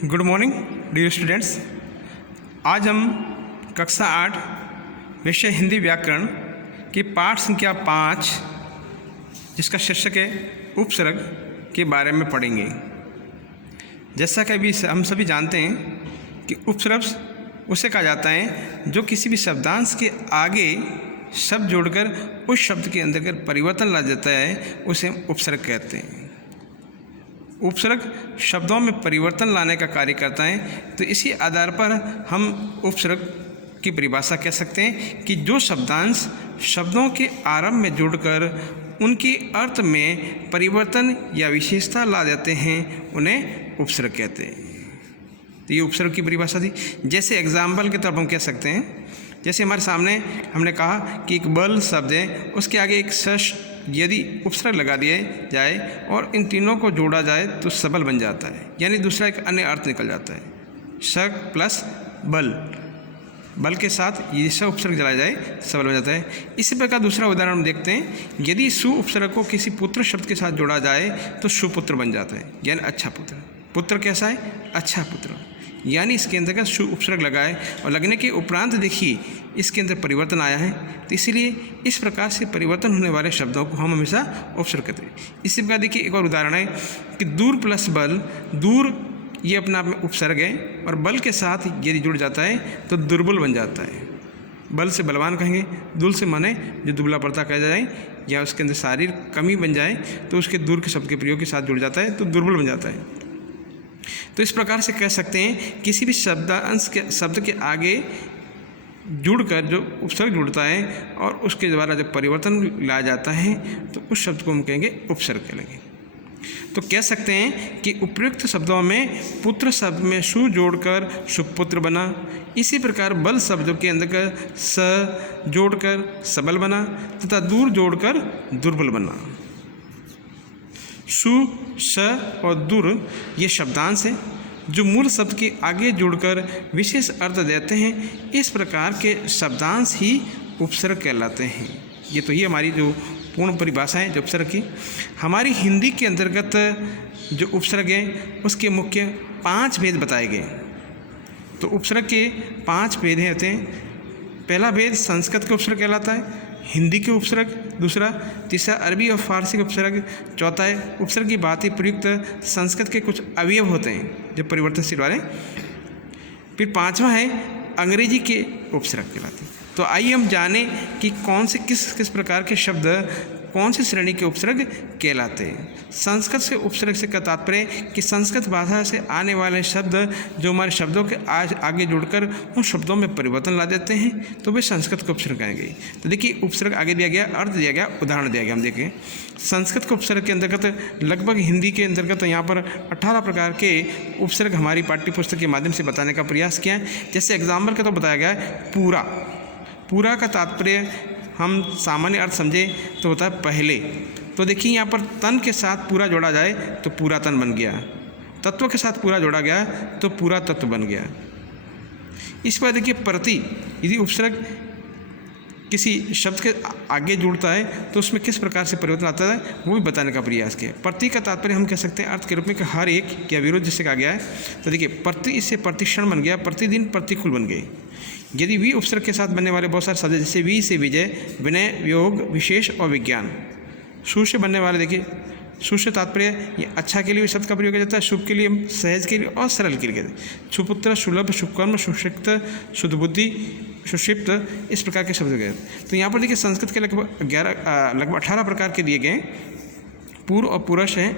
Good morning dear students. आज हम कक्षा 8 विषय हिंदी व्याकरण की पाठ संख्या 5 जिसका शीर्षक है उपसर्ग के बारे में पढ़ेंगे। जैसा कि अभी हम सभी जानते हैं कि उपसर्ग उसे कहा जाता है जो किसी भी शब्दांश के आगे शब्द जोड़कर उस शब्द के अंतर्गत परिवर्तन ला देता है, उसे हम उपसर्ग कहते हैं। उपसर्ग शब्दों में परिवर्तन लाने का कार्य करता है, तो इसी आधार पर हम उपसर्ग की परिभाषा कह सकते हैं कि जो शब्दांश शब्दों के आरंभ में जुड़कर उनके अर्थ में परिवर्तन या विशेषता ला देते हैं, उन्हें उपसर्ग कहते हैं। तो ये उपसर्ग की परिभाषा थी। जैसे एग्जाम्पल के तौर पर हम कह सकते हैं, जैसे हमारे सामने हमने कहा कि एक बल शब्द है, उसके आगे एक सश यदि उपसर्ग लगा दिया जाए और इन तीनों को जोड़ा जाए तो सबल बन जाता है, यानी दूसरा एक अन्य अर्थ निकल जाता है। शक प्लस बल, बल के साथ ये सब उपसर्ग जलाया जाए सबल बन जाता है। इसी प्रकार दूसरा उदाहरण हम देखते हैं, यदि सु उपसर्ग को किसी पुत्र शब्द के साथ जोड़ा जाए तो सुपुत्र बन जाता है, यानी अच्छा पुत्र। पुत्र कैसा है? अच्छा पुत्र, यानी इसके अंतर्गत सु उपसर्ग लगाए और लगने के उपरांत देखिए इसके अंदर परिवर्तन आया है, तो इसीलिए इस प्रकार से परिवर्तन होने वाले शब्दों को हम हमेशा उपसर्ग कहते हैं। इसी प्रकार देखिए एक और उदाहरण है कि दूर प्लस बल, दूर ये अपना आप में उपसर्ग है और बल के साथ यदि जुड़ जाता है तो दुर्बल बन जाता है। बल से बलवान कहेंगे, दुल से माने जो दुबला पड़ता कहा जाए या उसके अंदर शारीरिक कमी बन जाए तो उसके दूर के शब्द के प्रयोग के साथ जुड़ जाता है तो दुर्बल बन जाता है। तो इस प्रकार से कह सकते हैं किसी भी शब्द के आगे जुड़कर जो उपसर्ग जुड़ता है और उसके द्वारा जब परिवर्तन लाया जाता है तो उस शब्द को हम कहेंगे उपसर्ग कहेंगे। तो कह सकते हैं कि उपयुक्त शब्दों में पुत्र शब्द में सु जोड़कर सुपुत्र बना, इसी प्रकार बल शब्दों के अंदर स जोड़कर सबल बना तथा दूर जोड़कर दुर्बल बना। सु, स और दुर ये शब्दांश हैं जो मूल शब्द के आगे जुड़कर विशेष अर्थ देते हैं। इस प्रकार के शब्दांश ही उपसर्ग कहलाते हैं। ये तो ही हमारी जो पूर्ण परिभाषा है जो उपसर्ग की। हमारी हिंदी के अंतर्गत जो उपसर्ग है उसके मुख्य 5 भेद बताए गए। तो उपसर्ग के 5 भेद होते हैं। पहला भेद संस्कृत के उपसर्ग कहलाता है, हिंदी के उपसर्ग दूसरा, तीसरा अरबी और फारसी के उपसर्ग, चौथा है उपसर्ग की बात ही प्रयुक्त संस्कृत के कुछ अवयव होते हैं जो परिवर्तनशील वाले, फिर 5वां है अंग्रेजी के उपसर्ग कहलाते हैं। तो आइए हम जानें कि कौन से किस प्रकार के शब्द कौन सी श्रेणी के उपसर्ग कहलाते हैं। संस्कृत से उपसर्ग से का तात्पर्य कि संस्कृत भाषा से आने वाले शब्द जो हमारे शब्दों के आगे जुड़कर उन शब्दों में परिवर्तन ला देते हैं तो वे संस्कृत के उपसर्ग कहेंगे। तो देखिए उपसर्ग आगे दिया गया, अर्थ दिया गया, उदाहरण दिया गया। हम देखें संस्कृत के उपसर्ग के अंतर्गत लगभग हिंदी के अंतर्गत यहाँ पर 18 प्रकार के उपसर्ग हमारी पाठ्य पुस्तक के माध्यम से बताने का प्रयास किया है। जैसे एग्जाम्पल के तो बताया गया है पूरा। पूरा का तात्पर्य हम सामान्य अर्थ समझें तो होता है पहले। तो देखिए यहाँ पर तन के साथ पूरा जोड़ा जाए तो पूरा तन बन गया, तत्व के साथ पूरा जोड़ा गया तो पूरा तत्व बन गया। इस पर देखिए प्रति, यदि उपसर्ग किसी शब्द के आगे जुड़ता है तो उसमें किस प्रकार से परिवर्तन आता है वो भी बताने का प्रयास किया। प्रति का तात्पर्य हम कह सकते हैं अर्थ के रूप में कि हर एक या विरोध जिससे कहा गया है। तो देखिए प्रति इससे प्रतिक्षण बन गया, प्रतिदिन, प्रतिकूल बन गए। यदि वी उपसर्ग के साथ बनने वाले बहुत सारे शब्द जैसे वी से विजय, विनय, वियोग, विशेष और विज्ञान। सु से बनने वाले देखिए सु से तात्पर्य ये अच्छा के लिए शब्द का प्रयोग किया जाता है, शुभ के लिए, सहज के लिए और सरल के लिए। सुपुत्र, सुलभ, शुभकर्म, सुशिक्त, शुद्ध बुद्धि, सुषिप्त, इस प्रकार के शब्द गए। तो यहाँ पर देखिए संस्कृत के लगभग 18 प्रकार के दिए गए। पूर्व और पुरुष है,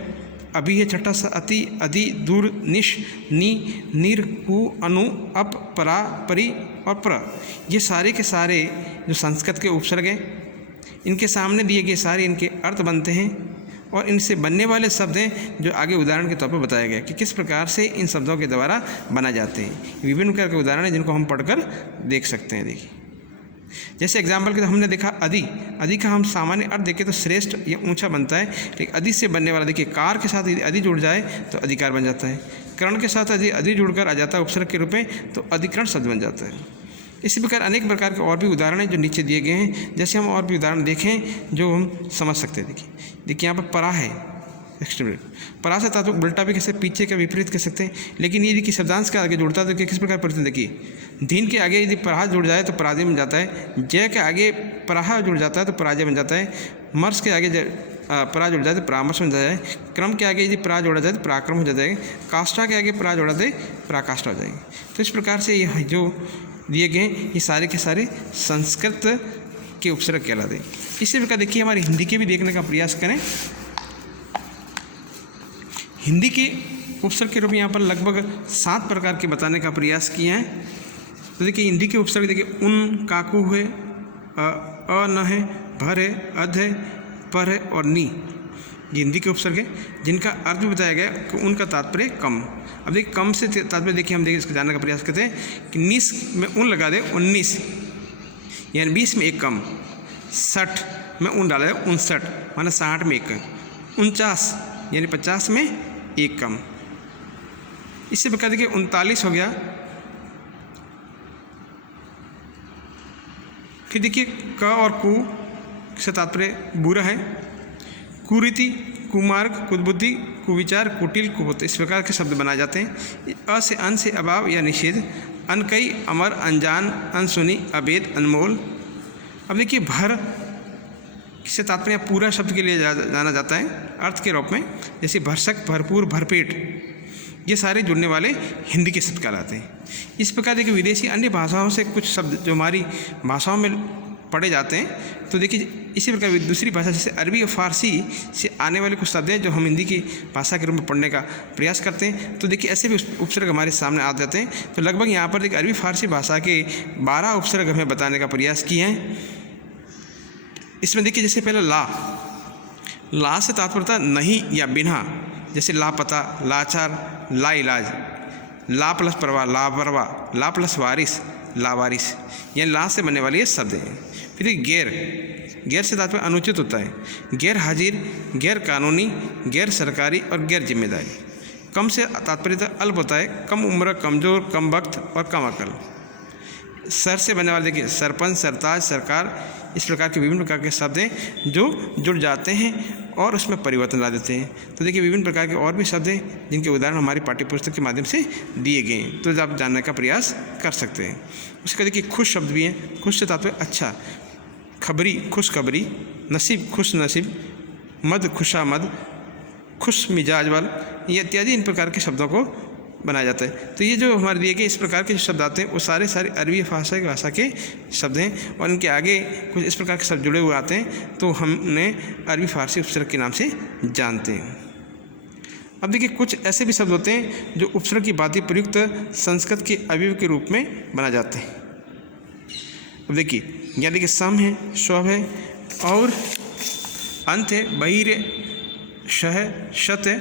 अभी है छठा, अति, अधि, दूर, निश, नी, निर, कु, अनु, अप, परा, परि और प्र, ये सारे के सारे जो संस्कृत के उपसर्ग हैं इनके सामने दिए गए सारे इनके अर्थ बनते हैं और इनसे बनने वाले शब्द हैं जो आगे उदाहरण के तौर पर बताया गया कि किस प्रकार से इन शब्दों के द्वारा बना जाते हैं। विभिन्न प्रकार के उदाहरण हैं जिनको हम पढ़कर देख सकते हैं। देखिए जैसे एग्जाम्पल के तो हमने देखा अधि। अधि का हम सामान्य अर्थ देखें तो श्रेष्ठ या ऊंचा बनता है, लेकिन अधि से बनने वाला देखिए कार के साथ यदि अधि जुड़ जाए तो अधिकार बन जाता है। करण के साथ यदि अधि जुड़कर आ जाता है उपसर्ग के रूप में तो अधिकरण शब्द बन जाता है। इसी प्रकार अनेक प्रकार के और भी उदाहरण हैं जो नीचे दिए गए हैं। जैसे हम और भी उदाहरण देखें जो हम समझ सकते हैं। देखिए यहाँ पर परा है, एक्सट्रीम। परास से तात्पर्य उल्टा भी कह सकते, पीछे का विपरीत कह सकते हैं। लेकिन ये देखिए शब्दांश के आगे जुड़ता है तो किस प्रकार परिवर्तन, देखिए धीन के आगे यदि पराह जुड़ जाए तो पराजय बन जाता है, जय के आगे पराह जुड़ जाता है तो पराजय बन जाता है, मर्स के आगे परा जुड़ जाए तो परामर्श बन जाए, क्रम के आगे यदि परा जोड़ा जाए तो पराक्रम हो जाएगा, काष्ठा के आगे परा जोड़ा जाए पराकाष्ठा हो जाएगी। तो इस प्रकार से ये जो दिए गए ये सारे के सारे संस्कृत के उपसर्ग कहलाते हैं। इसी प्रकार देखिए हमारे हिंदी के भी देखने का प्रयास करें। हिंदी के उपसर्ग के रूप में यहाँ पर लगभग 7 प्रकार के बताने का प्रयास किया है। तो देखिए हिंदी के उपसर्ग देखिए उन, काकू है, अ न है, भर है, अध है, पर है और नी, ये हिंदी के उपसर्ग है जिनका अर्थ भी बताया गया कि उनका तात्पर्य कम। अब देखिए कम से तात्पर्य देखिए हम देखिए इसको जानने का प्रयास करते हैं कि 19 में उन लगा दे 19 यानी 20 में एक कम, 60 में उन डाला है 59 माना 60 में एक कम, 49 यानी 50 में एक कम। इससे प्रकार देखिए 39 हो गया। फिर देखिए क और कु से तात्पर्य बुरा है, कुरीति, कुमार्ग, कुबुद्धि, कुविचार, कुटिल, कुहोत, इस प्रकार के शब्द बनाए जाते हैं। अ से अन से अभाव या निषेध, अनकई, अमर, अनजान, अनसुनी, अभेद, अनमोल। अब देखिए भर से तात्पर्य पूरा शब्द के लिए जाना जाता है अर्थ के रूप में, जैसे भरसक, भरपूर, भरपेट, ये सारे जुड़ने वाले हिंदी के शब्द कहलाते हैं। इस प्रकार देखिए विदेशी अन्य भाषाओं से कुछ शब्द जो हमारी भाषाओं में पढ़े जाते हैं, तो देखिए इसी प्रकार दूसरी भाषा जैसे अरबी और फारसी से आने वाले कुछ शब्द हैं जो हम हिंदी की भाषा के रूप में पढ़ने का प्रयास करते हैं। तो देखिए ऐसे भी उपसर्ग हमारे सामने आ जाते हैं। तो लगभग यहाँ पर देखिए अरबी फारसी भाषा के 12 उपसर्ग हमें बताने का प्रयास किए हैं। इसमें देखिए जैसे पहले ला से तात्पर्य नहीं या बिना, जैसे लापता, लाचार, ला इलाज, ला प्लस परवा, लापरवाह, ला प्लस वारिस, लावारिस, यानी ला से बनने वाले ये शब्द हैं। फिर गैर से तात्पर्य अनुचित होता है, गैर हाजिर, गैर कानूनी, गैर सरकारी और गैर जिम्मेदारी। कम से तात्पर्य अल्प होता है, कम उम्र, कमज़ोर, कम वक्त और कम अकल। सर से बनने वाले देखिए सरपंच, सरताज, सरकार, इस प्रकार के विभिन्न प्रकार के शब्द हैं जो जुड़ जाते हैं और उसमें परिवर्तन ला देते हैं। तो देखिए विभिन्न प्रकार के और भी शब्द हैं जिनके उदाहरण हमारी पाठ्यपुस्तक के माध्यम से दिए गए हैं, तो आप जानने का प्रयास कर सकते हैं। उसके देखिए खुश शब्द भी हैं, खुश से तात्पर्य अच्छा, खबरी, खुशखबरी, नसीब, खुश नसीब, मद, खुशामद, खुश मिजाज वाल, ये इत्यादि इन प्रकार के शब्दों को बनाया जाता है। तो ये जो हमारे दिए गए इस प्रकार के जो शब्द आते हैं वो सारे अरबी भाषा के शब्द हैं और इनके आगे कुछ इस प्रकार के शब्द जुड़े हुए आते हैं, तो हमने अरबी फारसी उपसर्ग के नाम से जानते हैं। अब देखिए कुछ ऐसे भी शब्द होते हैं जो उपसर्ग की भांति प्रयुक्त संस्कृत के अवयव के रूप में बना जाते हैं। अब देखिए यहाँ देखिए सम है, स्व है और अंत है, बहिर है, श है, शत है,